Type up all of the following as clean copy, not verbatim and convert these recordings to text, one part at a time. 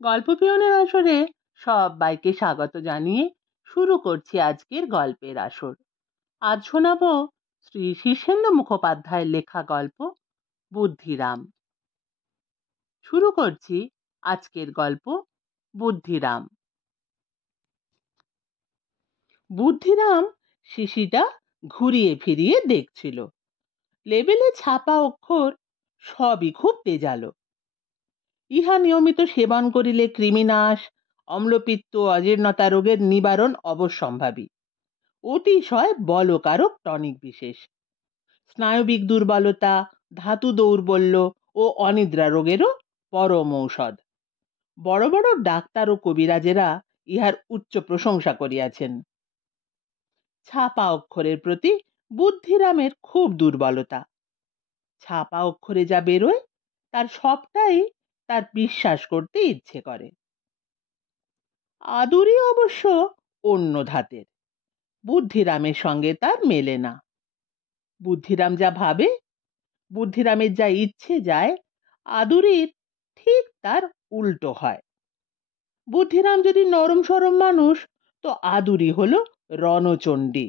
গল্প পিয়নের আসরে সবাইকে স্বাগত জানিয়ে শুরু করছি আজকের গল্পের আসর। আজ শোনাবো শ্রী শীর্ষেন্দু মুখোপাধ্যায়ের লেখা গল্প বুদ্ধিরাম। শুরু করছি আজকের গল্প বুদ্ধিরাম। বুদ্ধিরাম শিশিটা ঘুরিয়ে ফিরিয়ে দেখছিল। লেবেলে ছাপা অক্ষর সবই খুব তেজালো। ইহা নিয়মিত সেবন করিলে কৃমিনাশ, অম্লপিত্ত, অজীর্ণতা রোগের নিবারণ অবশ্যম্ভাবী। অতিশয় বলকারক টনিক বিশেষ। স্নায়বিক দুর্বলতা, ধাতু দৌর্বল্য ও অনিদ্রা রোগেরও পরম ঔষধ। বড় বড় ডাক্তার ও কবিরাজেরা ইহার উচ্চ প্রশংসা করিয়াছেন। ছাপা অক্ষরের প্রতি বুদ্ধিরামের খুব দুর্বলতা। ছাপা অক্ষরে যা বেরোয় তার সবটাই তার বিশ্বাস করতে ইচ্ছে করে। আদুরি অবশ্য অন্য ধাতের, বুদ্ধিরামের সঙ্গে তার মেলে না। বুদ্ধিরাম যা ভাবে, বুদ্ধিরামের যা ইচ্ছে যায়, আদুরির ঠিক তার উল্টো হয়। বুদ্ধিরাম যদি নরম সরম মানুষ, তো আদুরি হলো রণচণ্ডী।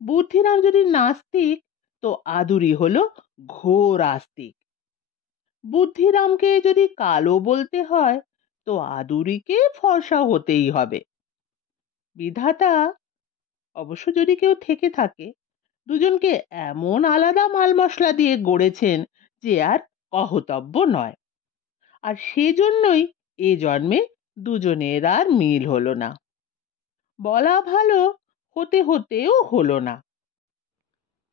বুদ্ধিরাম যদি নাস্তিক, তো আদুরি হলো ঘোর আস্তিক। বুদ্ধিরামকে যদি কালো বলতে হয়, তো আদুরিকে ফর্সা হতেই হবে। বিধাতা, অবশ্য যদি কেউ থেকে থাকে, দুজনকে এমন আলাদা মাল মশলা দিয়ে গড়েছেন যে আর কহতব্য নয়। আর সেজন্যই এ জন্মে দুজনের আর মিল হলো না। বলা ভালো, হতে হতেও হলো না।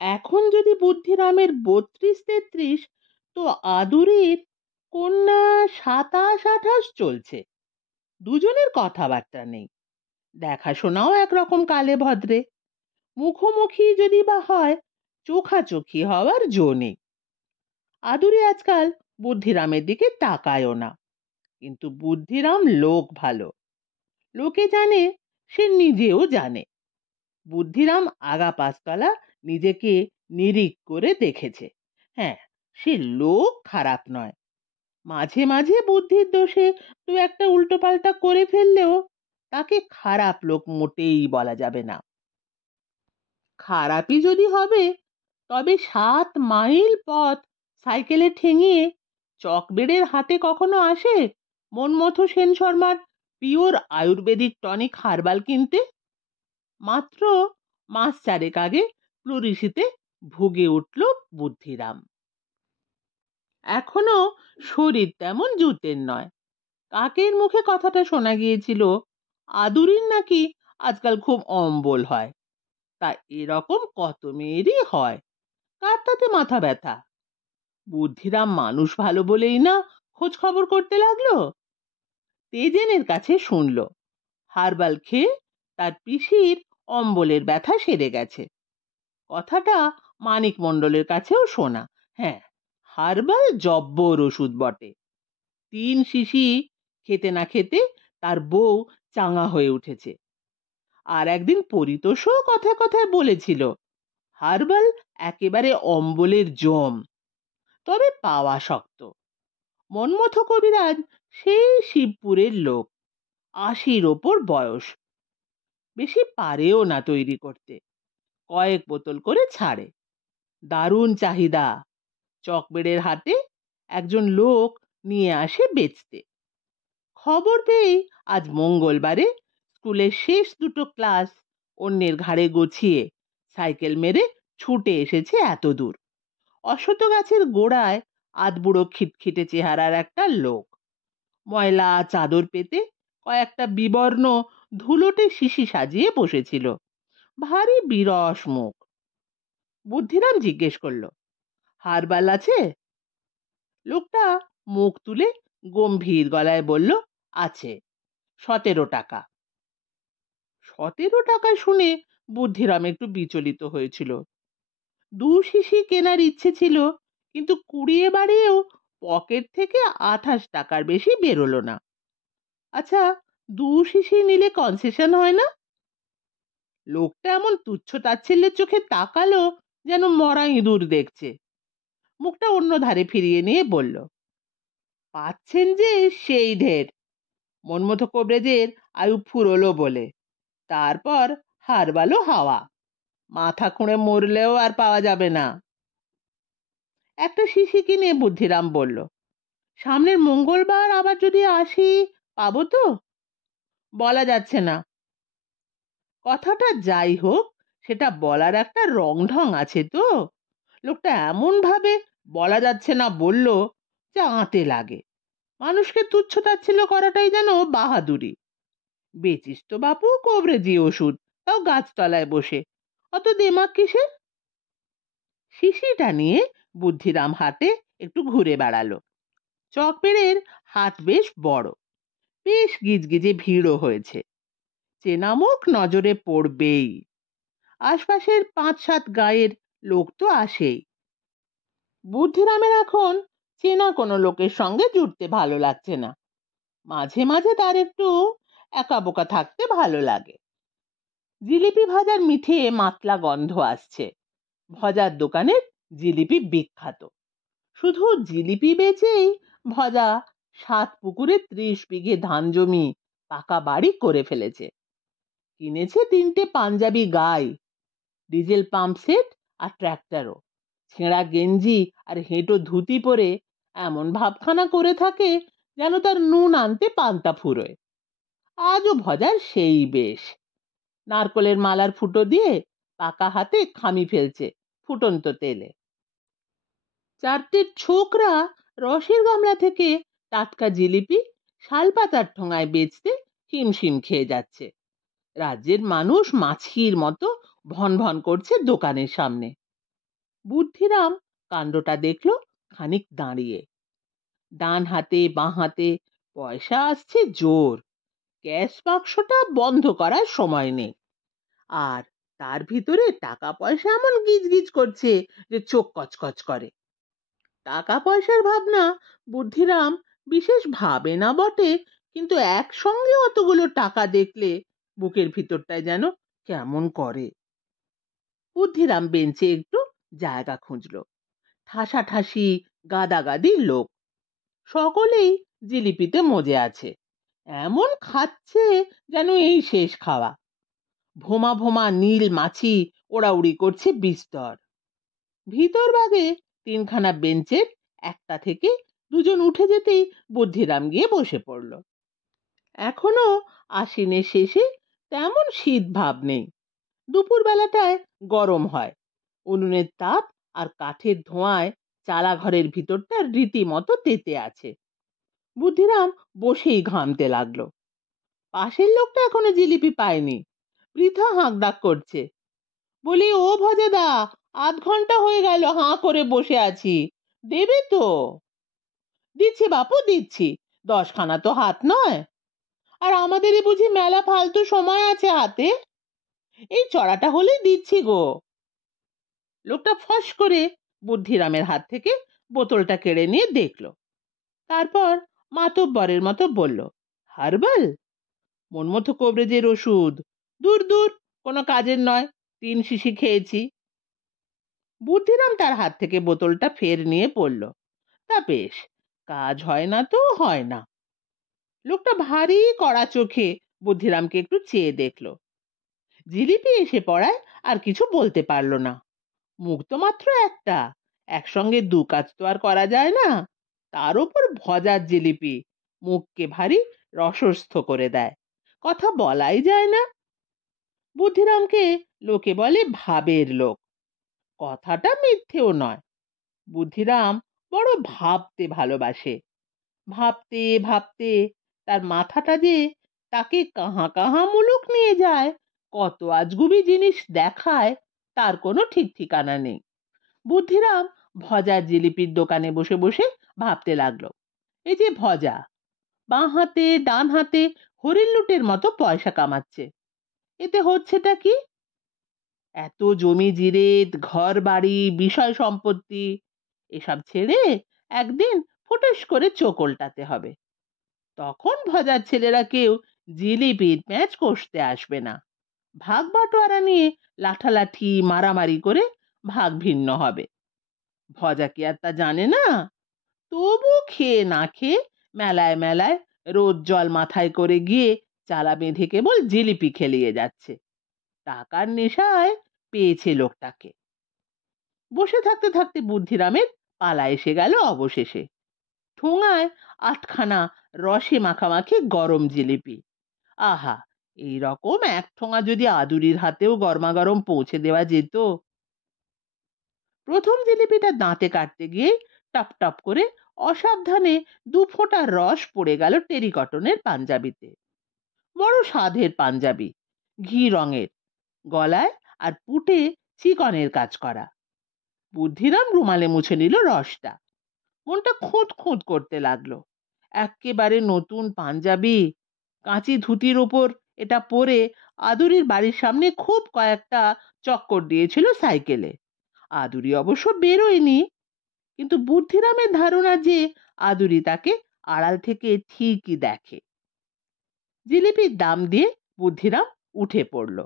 এখন যদি বুদ্ধিরামের 32-33, তো আদুরির কন্যা 27-28 চলছে। দুজনের কথাবার্তা নেই, দেখাশোনাও একরকম কালে ভদ্রে। মুখোমুখি যদি বা হয়, চোখাচোখি হওয়ার জো নেই। আদুরি আজকাল বুদ্ধিরামের দিকে তাকায়ও না, কিন্তু বুদ্ধিরাম লোক ভালো। লোকে জানে, সে নিজেও জানে। বুদ্ধিরাম আগা পাঁচতলা নিজেকে নিরিখ করে দেখেছে। হ্যাঁ, সে লোক খারাপ নয়। মাঝে মাঝে বুদ্ধির দোষে দু একটা উল্টোপাল্টা করে ফেললেও তাকে খারাপ লোক মোটেই বলা যাবে না। খারাপই যদি হবে, তবে 7 মাইল পথ সাইকেলে ঠেঙিয়ে চকবেড়ের হাতে কখনো আসে মনমথ সেন শর্মার পিওর আয়ুর্বেদিক টনিক হার্বাল কিনতে? মাত্র মাস 4 আগে প্লুরিসিতে ভুগে উঠল বুদ্ধিরাম। এখনো শরীর তেমন জুতের নয়। কাকের মুখে কথাটা শোনা গিয়েছিল, আদুরির নাকি আজকাল খুব অম্বল হয়। তা এরকম কত মেয়েরই হয়, কার তাতে মাথা ব্যথা? বুদ্ধিরাম মানুষ ভালো বলেই না খোঁজ খবর করতে লাগলো। তেজেনের কাছে শুনলো হার্বাল খেয়ে তার পিসির অম্বলের ব্যথা সেরে গেছে। কথাটা মানিক মণ্ডলের কাছেও শোনা। হ্যাঁ, হার্বাল জব্বর ওষুধ বটে। 3 শিশি খেতে না খেতে তার বউ চাঙা হয়ে উঠেছে। আর একদিন পরিতোষও কথায় কথায় বলেছিল, হার্বাল একেবারে অম্বলের জম, তবে পাওয়া শক্ত। মন্মথ কবিরাজ সেই শিবপুরের লোক, 80-র ওপর বয়স। বেশি পারেও না তৈরি করতে, কয়েক বোতল করে ছাড়ে। দারুণ চাহিদা। চকবেড়ের হাটে একজন লোক নিয়ে আসে বেচতে। খবর পেয়ে আজ মঙ্গলবারে স্কুলের শেষ দুটো ক্লাস অন্যের ঘাড়ে গছিয়ে সাইকেল মেরে ছুটে এসেছে এত দূর। অশ্বত্থ গাছের গোড়ায় আধবুড়ো খিটখিটে চেহারার একটা লোক, ময়লা চাদর পেতে কয়েকটা বিবর্ণ ধুলোটে শিশি সাজিয়ে বসেছিল। ভারী বিরস মুখ। বুদ্ধিরাম জিজ্ঞেস করলো, হারবাল আছে? লোকটা মুখ তুলে গম্ভীর গলায় বলল, আছে, 17 টাকা। 17 টাকা শুনে বুদ্ধিরাম একটু বিচলিত হয়েছিল। 2 শিশি কেনার ইচ্ছে ছিল, কিন্তু কুড়িয়ে বাড়িয়েও পকেট থেকে 28 টাকার বেশি বেরোলো না। আচ্ছা, 2 শিশি নিলে কনসেশন হয় না? লোকটা এমন তুচ্ছ তাচ্ছিল্যের চোখে তাকালো যেন মরা ইঁদুর দেখছে। মুখটা অন্য ধারে ফিরিয়ে নিয়ে বলল, পাচ্ছেন যে সেই ঢের, মনমতো কবরেজের আয়ু ফুরোলো বলে। তারপর হারবালো হাওয়া, মাথা খুঁড়ে মরলেও আর পাওয়া যাবে না। একটা শিশি কিনে বুদ্ধিরাম বলল, সামনের মঙ্গলবার আবার যদি আসি, পাবো তো? বলা যাচ্ছে না। কথাটা যাই হোক, সেটা বলার একটা রং ঢং আছে তো। লোকটা এমন ভাবে বলা যাচ্ছে না বলল যে আঁতে লাগে। মানুষকে তুচ্ছ তাচ্ছিল্য করাটাই যেন বাহাদুরি। বেচিস তো বাপু কবরেজি ওষুধ, তাও গাছতলায় বসে, অত দেমাক কিসের? শিশিটা নিয়ে বুদ্ধিরাম হাটে একটু ঘুরে বেড়ালো। চকপেড়ের হাট বেশ বড়, বেশ গিজগিজে ভিড়ও হয়েছে। চেনা মুখ নজরে পড়বেই। আশপাশের 5-7 গাঁয়ের লোক তো আসেই। বুদ্ধিরামের এখন চেনা কোনো লোকের সঙ্গে জুড়তে ভালো লাগছে না। মাঝে মাঝে তার একটু একা বোকা থাকতে ভালো লাগে। জিলিপি ভাজার মিঠে মাতলা গন্ধ আসছে। ভজার দোকানের জিলিপি বিখ্যাত। শুধু জিলিপি বেচেই ভজা 7 পুকুরে 30 বিঘে ধান জমি পাকা বাড়ি করে ফেলেছে। কিনেছে 3টে পাঞ্জাবি গাই, ডিজেল পাম্প সেট আর ট্র্যাক্টরও। ছেঁড়া গেঞ্জি আর হেঁটো ধুতি পরে এমন ভাবখানা করে থাকে যেন তার নুন আনতে পান্তা ফুরোয়। আজও ভজার সেই বেশ। নারকলের মালার ফুটো দিয়ে পাকা হাতে খামি ফেলছে ফুটন্ত তেলে। 4টে ছোকরা রসের গামলা থেকে টাটকা জিলিপি শালপাতার ঠোঙায় বেচতে হিমশিম খেয়ে যাচ্ছে। রাজ্যের মানুষ মাছির মতো ভন ভন করছে দোকানের সামনে। বুদ্ধিরাম কাণ্ডটা দেখলো খানিক দাঁড়িয়ে। ডান হাতে বাঁ হাতে পয়সা আসছে জোর। ক্যাশ বাক্সটা বন্ধ করার সময় নেই। আর তার ভিতরে টাকা পয়সা এমন গিজগিজ করছে যে চোখ কচকচ করে। টাকা পয়সার ভাবনা বুদ্ধিরাম বিশেষ ভাবে না বটে, কিন্তু একসঙ্গে অতগুলো টাকা দেখলে বুকের ভিতরটায় যেন কেমন করে। বুদ্ধিরাম বেঞ্চে একটু জায়গা খুঁজলো। ঠাসাঠাসি গাদাগাদি লোক, সকলেই জিলিপিতে মজে আছে। এমন খাচ্ছে যেন এই শেষ খাওয়া। ভোমা ভোমা নীল মাছি ওড়াউড়ি করছে বিস্তর। ভিতর ভাগে 3খানা বেঞ্চের একটা থেকে 2জন উঠে যেতেই বুদ্ধিরাম গিয়ে বসে পড়ল। এখনো আশ্বিনের শেষে তেমন শীত ভাব নেই। দুপুর বেলাটায় গরম হয়। উনুনের তাপ আর কাঠের ধোঁয়ায় চালা ঘরের ভিতরটা রীতিমতো তেতে আছে। বুদ্ধিরাম বসেই ঘামতে লাগলো। পাশের লোকটা এখনো জিলিপি পায়নি, বৃথা হাঁক ডাক করছে। বলি, ও ভজাদা, আধ ঘন্টা হয়ে গেল হাঁ করে বসে আছি, দেবে তো? দিচ্ছি বাপু দিচ্ছি, 10খানা তো হাত নয়। আর আমাদেরই বুঝি মেলা ফালতু সময় আছে হাতে? এই চড়াটা হলেই দিচ্ছি গো। লোকটা ফস করে বুদ্ধিরামের হাত থেকে বোতলটা কেড়ে নিয়ে দেখলো। তারপর মাতব্বরের মতো বলল, হার্বাল? মনমতো কবরেজের ওষুধ। দূর দূর, কোনো কাজের নয়, 3 শিশি খেয়েছি। বুদ্ধিরাম তার হাত থেকে বোতলটা ফের নিয়ে পড়ল। তা বেশ, কাজ হয় না তো হয় না। লোকটা ভারী কড়া চোখে বুদ্ধিরামকে একটু চেয়ে দেখলো। জিলিপি এসে পড়ায় আর কিছু বলতে পারলো না। মুখ তো মাত্র একটা, একসঙ্গে 2 কাজ তো আর করা যায় না। তার উপর ভজার জিলিপি মুখকে ভারী রসস্থ করে দেয়, কথা বলাই যায় না। বুদ্ধিরামকে লোকে বলে ভাবের লোক। কথাটা মিথ্যেও নয়। বুদ্ধিরাম বড় ভাবতে ভালোবাসে। ভাবতে ভাবতে তার মাথাটা যে তাকে কাহা কাহা মুলুক নিয়ে যায়, কত আজগুবি জিনিস দেখায়, তার কোনো ঠিক ঠিকানা নেই। বুদ্ধিরাম ভজার জিলিপির দোকানে বসে বসে ভাবতে লাগলো। এই যে ভজা বাঁ হাতে ডান হাতে হরিণ লুটের মতো পয়সা কামাচ্ছে, এতে হচ্ছেটা কি? এত জমি জিরেত, ঘর বাড়ি, বিষয় সম্পত্তি, এসব ছেড়ে একদিন ফোটস করে চোখ উল্টাতে হবে। তখন ভজার ছেলেরা কেউ জিলিপির প্যাঁচ কষতে আসবে না। ভাগ বাটোয়ারা নিয়ে লাঠালাঠি মারামারি করে ভাগ ভিন্ন হবে। ভজা কি আর তা জানে না? তবু খেয়ে না খেয়ে মেলায় মেলায় রোদ জল মাথায় করে গিয়ে চালা বেঁধে কেবল জিলিপি খেলিয়ে যাচ্ছে। টাকার নেশায় পেয়েছে লোকটাকে। বসে থাকতে থাকতে বুদ্ধিরামের পালা এসে গেল অবশেষে। ঠোঙায় 8খানা রসে মাখামাখি গরম জিলিপি। আহা, এইরকম এক ঠোঙা যদি আদুরির হাতেও গরমাগরম পৌঁছে দেওয়া যেত! প্রথম জিলিপিটা দাঁতে কাটতে গিয়ে টপ টপ করে অসাবধানে 2 ফোঁটা রস পড়ে গেল টেরিকটনের পাঞ্জাবিতে। বড় স্বাদের পাঞ্জাবি, ঘি রঙের, গলায় আর পুটে চিকনের কাজ করা। বুদ্ধিরাম রুমালে মুছে নিল রসটা। মনটা খুঁত খুঁত করতে লাগলো। এক্কেবারে নতুন পাঞ্জাবি, কাঁচি ধুতির ওপর এটা পরে আদুরির বাড়ির সামনে খুব কয়েকটা চক্কর দিয়েছিল সাইকেলে। আদুরি অবশ্য বেরোয়নি, কিন্তু বুদ্ধিরামের ধারণা যে আদুরি তাকে আড়াল থেকে ঠিকই দেখে। জিলিপির দাম দিয়ে বুদ্ধিরাম উঠে পড়ল।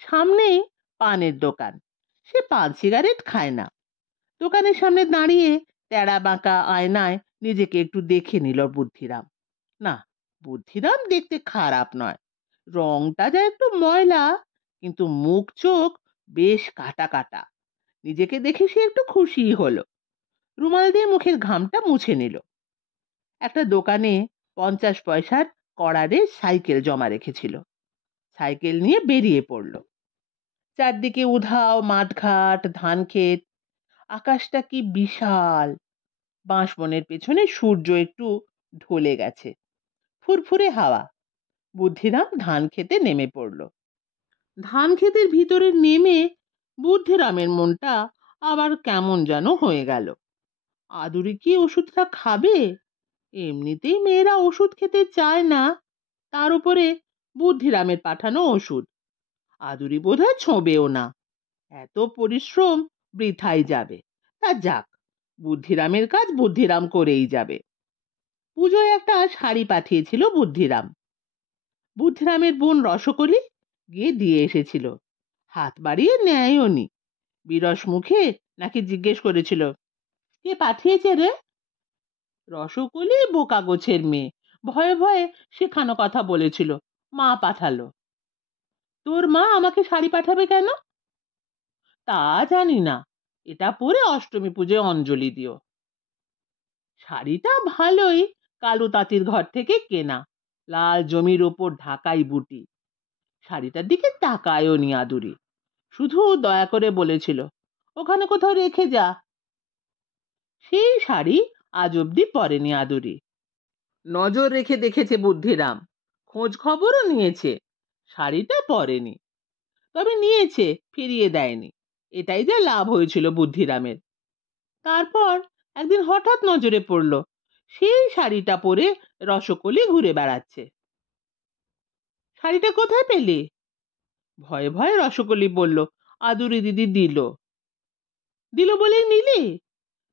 সামনেই পানের দোকান। সে পান সিগারেট খায় না। দোকানের সামনে দাঁড়িয়ে তেড়া বাঁকা আয়নায় নিজেকে একটু দেখে নিল বুদ্ধিরাম। না, বুদ্ধিরাম দেখতে খারাপ নয়। রংটা যা একটু ময়লা, কিন্তু মুখ চোখ বেশ কাটা কাটা। নিজেকে দেখে সে একটু খুশি হলো। রুমাল দিয়ে মুখের ঘামটা মুছে নিল। একটা দোকানে 50 পয়সার কড়ারে সাইকেল জমা রেখেছিল। সাইকেল নিয়ে বেরিয়ে পড়ল। চারদিকে উধাও মাঠঘাট, ধান ক্ষেত। আকাশটা কি বিশাল! বাঁশবনের পেছনে সূর্য একটু ঢলে গেছে। ফুরফুরে হাওয়া। বুদ্ধিরাম ধান খেতে নেমে পড়ল। ধান ক্ষেতের ভিতরে নেমে বুদ্ধিরামের মনটা আবার কেমন যেন হয়ে গেল। আদুরি কি ওষুধটা খাবে? এমনিতেই মেয়েরা ওষুধ খেতে চায় না, তার উপরে বুদ্ধিরামের পাঠানো ওষুধ। আদুরি বোধহয় ছোঁবেও না। এত পরিশ্রম বৃথাই যাবে। তা যাক, বুদ্ধিরামের কাজ বুদ্ধিরাম করেই যাবে। পুজোয় একটা শাড়ি পাঠিয়েছিল বুদ্ধিরাম। বুদ্ধিরামের বোন রসকলি গিয়ে দিয়ে এসেছিল। হাত বাড়িয়ে নেয়ও নি। বিরস মুখে নাকি জিজ্ঞেস করেছিল, কে পাঠিয়েছে রে? রসকলি বোকা গোছের মেয়ে, ভয়ে ভয়ে শেখানো কথা বলেছিল, মা পাঠালো। তোর মা আমাকে শাড়ি পাঠাবে কেন? তা জানি না, এটা পরে অষ্টমী পুজোয় অঞ্জলি দিও। শাড়িটা ভালোই, কালু তাঁতির ঘর থেকে কেনা, লাল জমির ওপর ঢাকাই বুটি। শাড়িটার দিকে তাকায়ও নি আদুরি, শুধু দয়া করে বলেছিল, ওখানে কোথাও রেখে যা। সেই শাড়ি আজ অব্দি পরেনি আদুরি। নজর রেখে দেখেছে বুদ্ধিরাম, খোঁজ খবরও নিয়েছে, শাড়িটা পরেনি। তবে নিয়েছে, ফিরিয়ে দেয়নি। এটাই যা লাভ হয়েছিল বুদ্ধিরামের। তারপর একদিন হঠাৎ নজরে পড়ল, সেই শাড়িটা পরে রসকলি ঘুরে বেড়াচ্ছে। শাড়িটা কোথায় পেলে? ভয়ে ভয়ে রসকলি বলল, আদুরি দিদি দিল। দিল বলেই নিলি?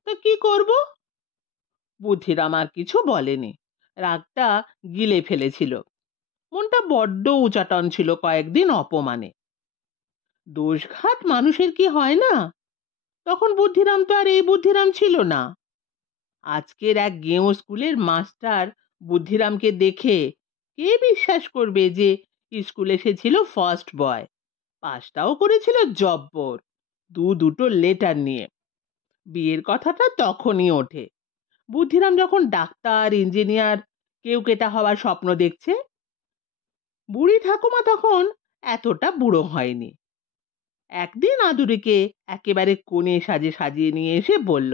তা কি করব? বুদ্ধিরাম আর কিছু বলেনি। রাগটা গিলে ফেলেছিল। মনটা বড্ড উচাটন ছিল কয়েকদিন অপমানে। দোষঘাট মানুষের কি হয় না? তখন বুদ্ধিরাম তো আর এই বুদ্ধিরাম ছিল না। আজকের এক গেঁয়ো স্কুলের মাস্টার বুদ্ধিরামকে দেখে কে বিশ্বাস করবে যে স্কুলে সে ছিল ফার্স্ট বয়, পাসটাও করেছিল জব্বর, দুটো লেটার নিয়ে। বিয়ের কথাটা তখনই ওঠে, বুদ্ধিরাম যখন ডাক্তার, ইঞ্জিনিয়ার, কেউ কেটা হওয়ার স্বপ্ন দেখছে। বুড়ি ঠাকুমা তখন এতটা বুড়ো হয়নি। একদিন আদুরিকে একেবারে কোণে সাজে সাজিয়ে নিয়ে এসে বলল,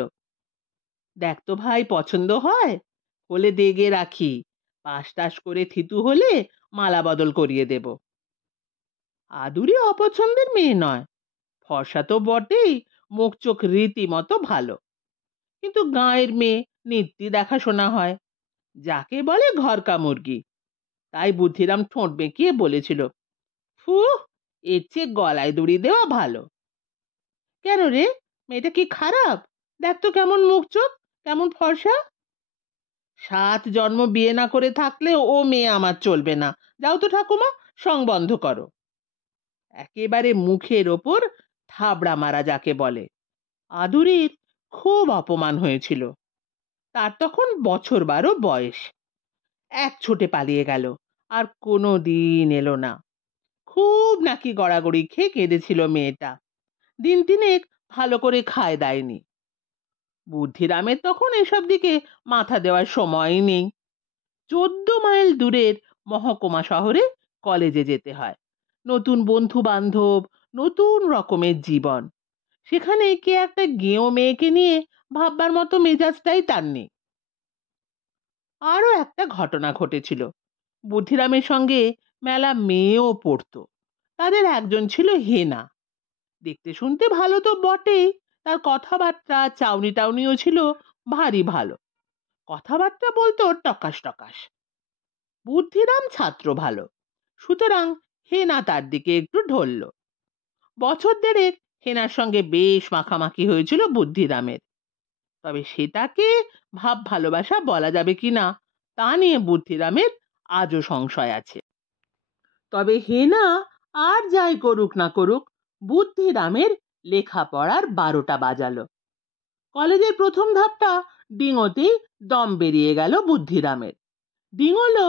দেখ তো ভাই, পছন্দ হয় হলে দেগে রাখি, পাশ টাস করে থিতু হলে মালা বদল করিয়ে দেব। আদুরি অপছন্দের মেয়ে নয়, ফর্সা তো বটেই, মুখ চোখ রীতিমতো ভালো, কিন্তু গাঁয়ের মেয়ে, নিত্যি দেখাশোনা হয়, যাকে বলে ঘরকা মুরগি। তাই বুদ্ধিরাম ঠোঁট বেঁকিয়ে বলেছিল, ফু, এর চেয়ে গলায় দড়ি দেওয়া ভালো। কেন রে, মেয়েটা কি খারাপ? দেখ তো কেমন মুখ চোখ, কেমন ফর্সা। 7 জন্ম বিয়ে না করে থাকলে ও মেয়ে আমার চলবে না। যাও তো ঠাকুমা, সং বন্ধ করো। একেবারে মুখের ওপর থাবড়া মারা যাকে বলে। আদুরির খুব অপমান হয়েছিল। তার তখন বছর 12 বয়স। এক ছুটে পালিয়ে গেল, আর কোনো দিন এলো না। খুব নাকি গড়াগড়ি খেয়ে কেঁদেছিল মেয়েটা। দিন তিনেক ভালো করে খায় দেয়নি। বুদ্ধিরামের তখন এসব দিকে মাথা দেওয়ার সময়ই নেই। 14 মাইল দূরের মহকুমা শহরে কলেজে যেতে হয়। নতুন বন্ধু বান্ধব, নতুন রকমের জীবন। সেখানে কে একটা গেঁয়ো মেয়েকে নিয়ে ভাববার মতো মেজাজটাই তার নেই। আরো একটা ঘটনা ঘটেছিল। বুদ্ধিরামের সঙ্গে মেলা মেয়েও পড়তো। তাদের একজন ছিল হেনা। দেখতে শুনতে ভালো তো বটেই, তার কথাবার্তা চাউনি টাউনিও ছিল ভারী ভালো। কথাবার্তা বলতো টকাস টকাস। বুদ্ধিরাম ছাত্র ভালো, সুতরাং হেনা তার দিকে একটু ঢলল। বছর দেড়েক হেনার সঙ্গে বেশ মাখামাখি হয়েছিল বুদ্ধিরামের। তবে সেটাকে ভাব ভালোবাসা বলা যাবে কিনা তা নিয়ে বুদ্ধিরামের আজও সংশয় আছে। তবে হেনা আর যাই করুক না করুক, বুদ্ধিরামের লেখাপড়ার 12টা বাজালো। কলেজের প্রথম ধাপটা ডিঙোতেই দম বেরিয়ে গেল বুদ্ধিরামের। ডিঙোলো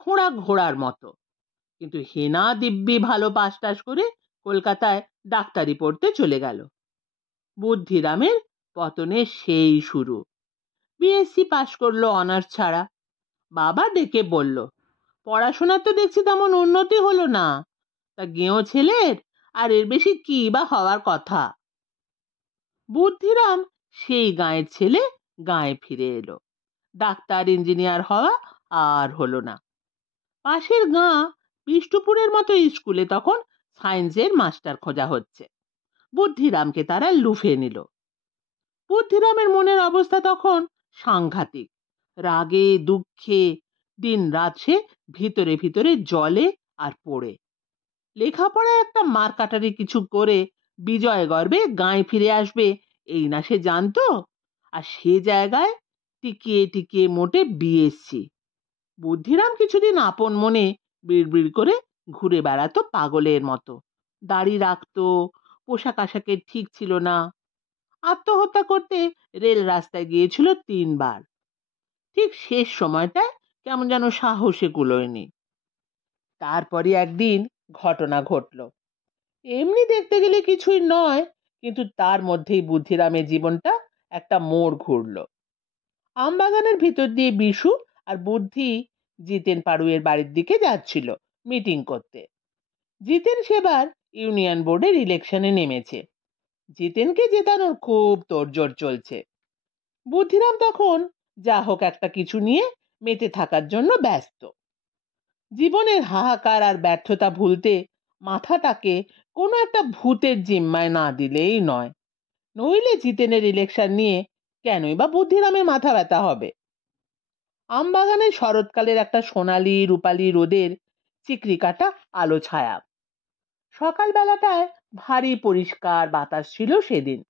খোঁড়া ঘোড়ার মতো। কিন্তু হেনা দিব্যি ভালো পাস টাস করে কলকাতায় ডাক্তারি পড়তে চলে গেল। বুদ্ধিরামের পতনের সেই শুরু। বিএসসি পাশ করলো অনার্স ছাড়া। বাবা ডেকে বলল, পড়াশোনার তো দেখছি তেমন উন্নতি হলো না, তা গেঁয়ো ছেলের আর এর বেশি কি বা হওয়ার কথা। বুদ্ধিরাম সেই গাঁয়ের ছেলে গাঁয়ে ফিরে এলো। ডাক্তার ইঞ্জিনিয়ার হওয়া আর হলো না। পাশের গাঁ বিষ্ণুপুরের মতো স্কুলে তখন সায়েন্সের মাস্টার খোঁজা হচ্ছে। বুদ্ধিরামকে তারা লুফে নিল। বুদ্ধিরামের মনের অবস্থা তখন সাংঘাতিক। রাগে দুঃখে দিন রাত সে ভিতরে ভিতরে জলে আর পড়ে। লেখাপড়ায় একটা মার কাটারি কিছু করে বিজয় গর্বে গাঁয়ে ফিরে আসবে এই না সে জানতো। আর সে জায়গায় টিকিয়ে টিকিয়ে মোটে বিএসসি। বুদ্ধিরাম কিছুদিন আপন মনে বিড়বিড় করে ঘুরে বেড়াতো পাগলের মতো। দাড়ি রাখতো, পোশাক আশাকের ঠিক ছিল না। আত্মহত্যা করতে রেল রাস্তায় গিয়েছিল 3 বার। ঠিক শেষ সময়টায় কেমন যেন সাহসে কুলোয়নি। তারপরে একদিন ঘটনা ঘটলো। এমনি দেখতে গেলে কিছুই নয়, কিন্তু তার মধ্যেই বুদ্ধিরামের জীবনটা একটা মোড় ঘুরলো। আমবাগানের ভিতর দিয়ে বিশু আর বুদ্ধি জিতেন পাড়ুয়ের বাড়ির দিকে যাচ্ছিল মিটিং করতে। জিতেন সেবার ইউনিয়ন বোর্ডের ইলেকশনে নেমেছে। জিতেনকে জেতানোর খুব তোড়জোড় চলছে। বুদ্ধিরাম তখন যা হোক একটা কিছু নিয়ে মেতে থাকার জন্য ব্যস্ত। জীবনের হাহাকার আর ব্যর্থতা ভুলতে মাথাটাকে কোনো একটা ভূতের জিম্মায় না দিলেই নয়। নইলে জিতেনের ইলেকশন নিয়ে কেনই বা বুদ্ধিরামের মাথা ব্যথা হবে। আমবাগানের শরৎকালের একটা সোনালি রূপালি রোদের চিকরি কাটা আলো ছায়া। সকালবেলাটায় ভারী পরিষ্কার বাতাস ছিল সেদিন।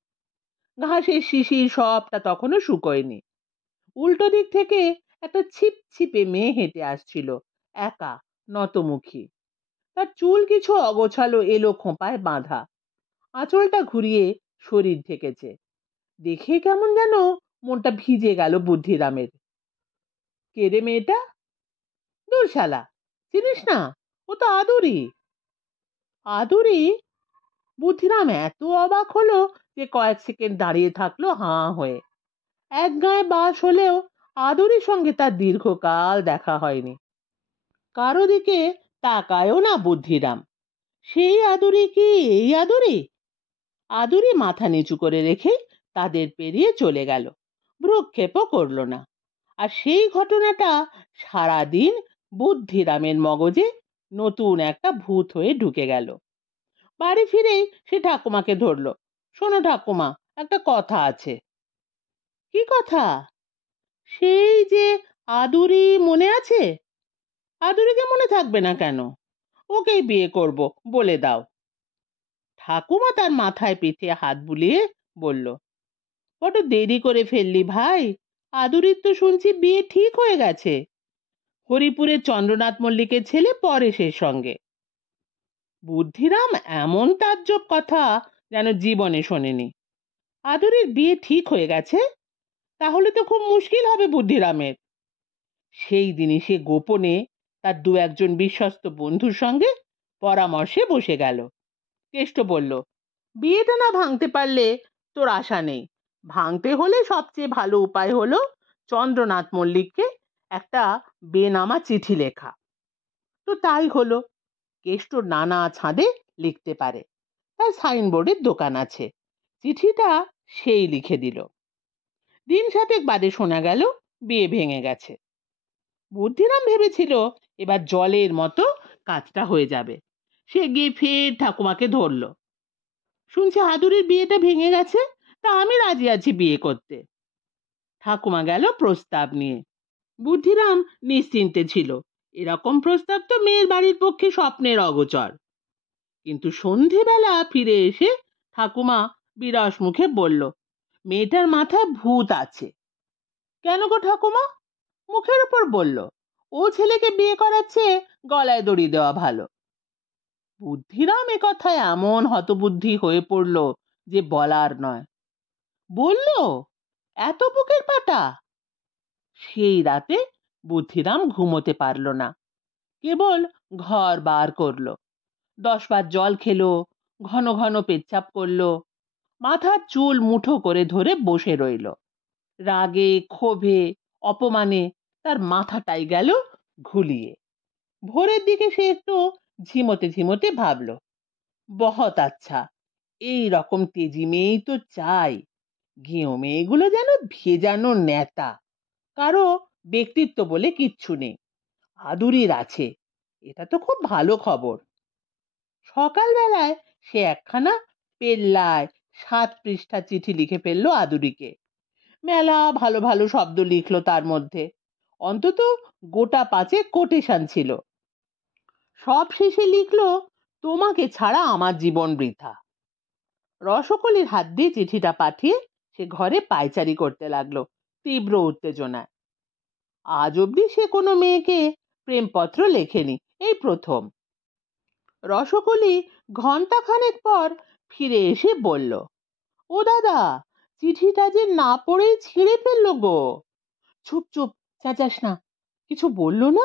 ঘাসের শিশির সবটা তখনও শুকোয়নি। উল্টো দিক থেকে একটা ছিপছিপে মেয়ে হেঁটে আসছিল, একা, নতমুখী। তার চুল কিছু অগোছালো এলো খোঁপায় বাঁধা। আঁচলটা ঘুরিয়ে শরীর ঢেকেছে। দেখে কেমন যেন মনটা ভিজে গেল বুদ্ধিরামের। কে রে মেয়েটা? দূর শালা, চিনিস না? ও তো আদুরি। আদুরি? বুদ্ধিরাম এত অবাক হলো যে কয়েক সেকেন্ড দাঁড়িয়ে থাকলো হাঁ হয়ে। এক গায়ে বাস হলেও আদুরির সঙ্গে তার দীর্ঘকাল দেখা হয়নি। কারো দিকে তাকায়ও না বুদ্ধিরাম। সেই আদুরি কি এই আদুরি? আদুরি মাথা নিচু করে রেখে তাদের পেরিয়ে চলে গেল, ভ্রুক্ষেপও করল না। আর সেই ঘটনাটা সারাদিন বুদ্ধিরামের মগজে নতুন একটা ভূত হয়ে ঢুকে গেল। বাড়ি ফিরেই সে ঠাকুমাকে ধরলো। শোনো ঠাকুমা, একটা কথা আছে। কি কথা? সেই যে আদুরি মনে আছে? আদুরিকে মনে থাকবে না কেন? ওকেই বিয়ে করব, বলে দাও। ঠাকুমা তার মাথায় পিঠে হাত বুলিয়ে বলল, বড্ড দেরি করে ফেললি ভাই। আদুরির তো শুনছি বিয়ে ঠিক হয়ে গেছে। হরিপুরের চন্দ্রনাথ মল্লিকের ছেলে পরেশের সঙ্গে। বুদ্ধিরাম এমন তাজ্জব কথা যেন জীবনে শোনেনি। আদুরির বিয়ে ঠিক হয়ে গেছে? তাহলে তো খুব মুশকিল হবে বুদ্ধিরামের। সেই দিনই সে গোপনে তার দু একজন বিশ্বস্ত বন্ধুর সঙ্গে পরামর্শে বসে গেল। কেষ্ট বলল, বিয়েটা না ভাঙতে পারলে তোর আশা নেই। ভাঙতে হলে সবচেয়ে ভালো উপায় হলো চন্দ্রনাথ মল্লিককে একটা বেনামা চিঠি লেখা। তো তাই হলো। কেষ্ট নানা ছাদে লিখতে পারে, তার সাইনবোর্ডের দোকান আছে। চিঠিটা সেই লিখে দিল। দিন 7 বাদে শোনা গেল বিয়ে ভেঙে গেছে। বুদ্ধিরাম ভেবেছিল এবার জলের মতো কাজটা হয়ে যাবে। সে গিয়ে ফের ঠাকুমাকে ধরল। শুনছি আদুরির বিয়েটা ভেঙে গেছে, তা আমি রাজি আছি বিয়ে করতে। ঠাকুমা গেল প্রস্তাব নিয়ে। বুদ্ধিরাম নিশ্চিন্তে ছিল, এরকম প্রস্তাব তো মেয়ের বাড়ির পক্ষে স্বপ্নের অগোচর। কিন্তু সন্ধেবেলা ফিরে এসে ঠাকুমা বিরস মুখে বলল, মেয়েটার মাথায় ভূত আছে। কেন গো ঠাকুমা? মুখের উপর বলল, ও ছেলেকে বিয়ে করার চেয়ে গলায় দড়ি দেওয়া ভালো। বুদ্ধিরাম এ কথায় এমন হতবুদ্ধি হয়ে পড়ল যে বলার নয়। বলল, এত বুকের পাটা? সেই রাতে বুদ্ধিরাম ঘুমোতে পারল না, কেবল ঘর বার করলো। 10 বার জল খেলো, ঘন ঘন পেচ্ছাপ করলো, মাথার চুল মুঠো করে ধরে বসে রইল। রাগে, ক্ষোভে, অপমানে তার মাথাটাই গেল ঘুলিয়ে। ভোরের দিকে সে একটু ঝিমোতে ঝিমোতে ভাবল, বহুত আচ্ছা, এই রকম তেজি মেয়েই তো চাই। ঘেঁয়ো মেয়েগুলো যেন ভেজানো নেতা, কারো ব্যক্তিত্ব বলে কিচ্ছু নেই। আদুরির আছে, এটা তো খুব ভালো খবর। সকালবেলায় সে একখানা পেল্লায় 7 পৃষ্ঠা চিঠি লিখে ফেললো আদুরিকে। মেলা ভালো ভালো শব্দ লিখলো তার মধ্যে, অন্তত গোটা 5 কোটেশন ছিল। সব শেষে লিখলো, তোমাকে ছাড়া আমার জীবন বৃথা। রসকলির হাত দিয়ে চিঠিটা পাঠিয়ে সে ঘরে পায়চারি করতে লাগলো তীব্র উত্তেজনায়। আজ অব্দি সে কোনো মেয়েকে প্রেমপত্র লেখেনি, এই প্রথম। রসকলি ঘন্টাখানেক পর ফিরে এসে বলল, ও দাদা, চিঠিটা যে না পড়েই ছিঁড়ে ফেললো গো। চুপ চুপ, চেঁচাস না। কিছু বললো না?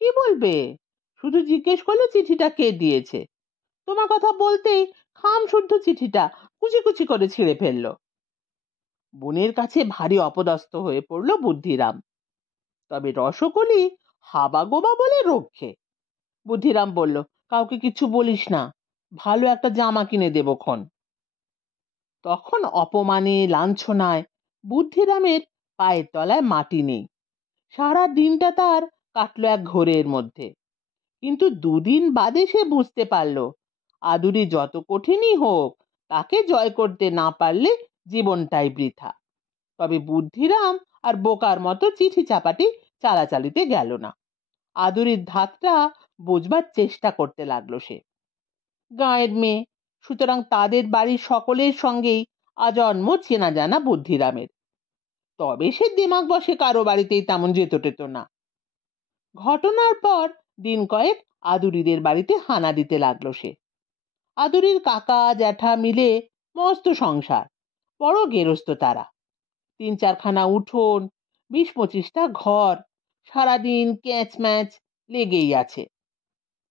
কি বলবে? শুধু জিজ্ঞেস করলো চিঠিটা কে দিয়েছে। তোমার কথা বলতেই খাম শুদ্ধ চিঠিটা কুচি কুচি করে ছিঁড়ে ফেললো। বোনের কাছে ভারী অপদস্থ হয়ে পড়লো বুদ্ধিরাম। তবে রসকলি হাবা গোবা বলে রক্ষে। বুদ্ধিরাম বলল, কাউকে কিছু বলিস না, ভালো একটা জামা কিনে দেবো খন। তখন অপমানে লাঞ্ছনায় বুদ্ধিরামের পায়ের তলায় মাটি নেই। সারা দিনটা তার কাটলো এক ঘোরের মধ্যে। কিন্তু 2 দিন বাদে সে বুঝতে পারলো, আদুরি যত কঠিনই হোক, তাকে জয় করতে না পারলে জীবনটাই বৃথা। তবে বুদ্ধিরাম আর বোকার মতো চিঠি চাপাটি চালাচালিতে গেল না। আদুরির ধাতটা বুঝবার চেষ্টা করতে লাগলো সে। গাঁয়ের মেয়ে, সুতরাং তাদের বাড়ির সকলের সঙ্গেই আজন্ম চেনা জানা বুদ্ধিরামের। তবে সে দিমাগ বসে কারো বাড়িতেই তেমন যেত টেত না। ঘটনার পর দিন কয়েক আদুরিদের বাড়িতে হানা দিতে লাগলো সে। আদুরির কাকা জ্যাঠা মিলে মস্ত সংসার, বড় গেরস্ত তারা। 3-4 খানা উঠোন, 20-25টা ঘর, সারাদিন ক্যাঁচ ম্যাচ লেগেই আছে।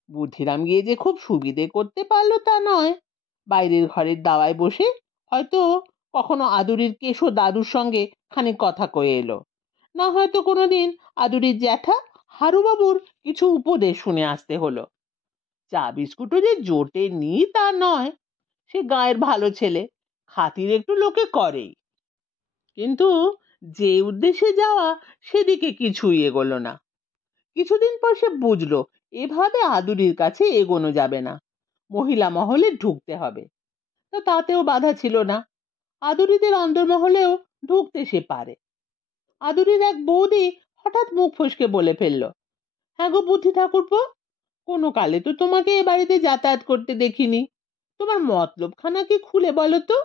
বুদ্ধিরাম গিয়ে যে খুব সুবিধে করতে পারলো তা নয়। বাইরের ঘরের দাওয়ায় বসে হয়তো কখনো আদুরির কেশো দাদুর সঙ্গে খানিক কথা কয়ে এলো, না হয়তো কোনোদিন আদুরির জ্যাঠা হারুবাবুর কিছু উপদেশ শুনে আসতে হলো। চা বিস্কুটও যে জোটে নি তা নয়, সে গায়ের ভালো ছেলে, খাতির একটু লোকে করেই। কিন্তু যে উদ্দেশ্যে যাওয়া সেদিকে কিছুই এগোলো না। কিছুদিন পর সে বুঝলো এভাবে আদুরির কাছে এগোনো যাবে না, মহিলা মহলে ঢুকতে হবে। তাতেও বাধা ছিল না, আদুরিদের অন্দরমহলেও ঢুকতে সে পারে। আদুরির এক বৌদি হঠাৎ মুখ ফসকে বলে ফেলল, হ্যাঁ গো বুদ্ধি ঠাকুরপো, কোনো কালে তো তোমাকে এ বাড়িতে যাতায়াত করতে দেখিনি। তোমার মতলব খানা কি খুলে বলো তো?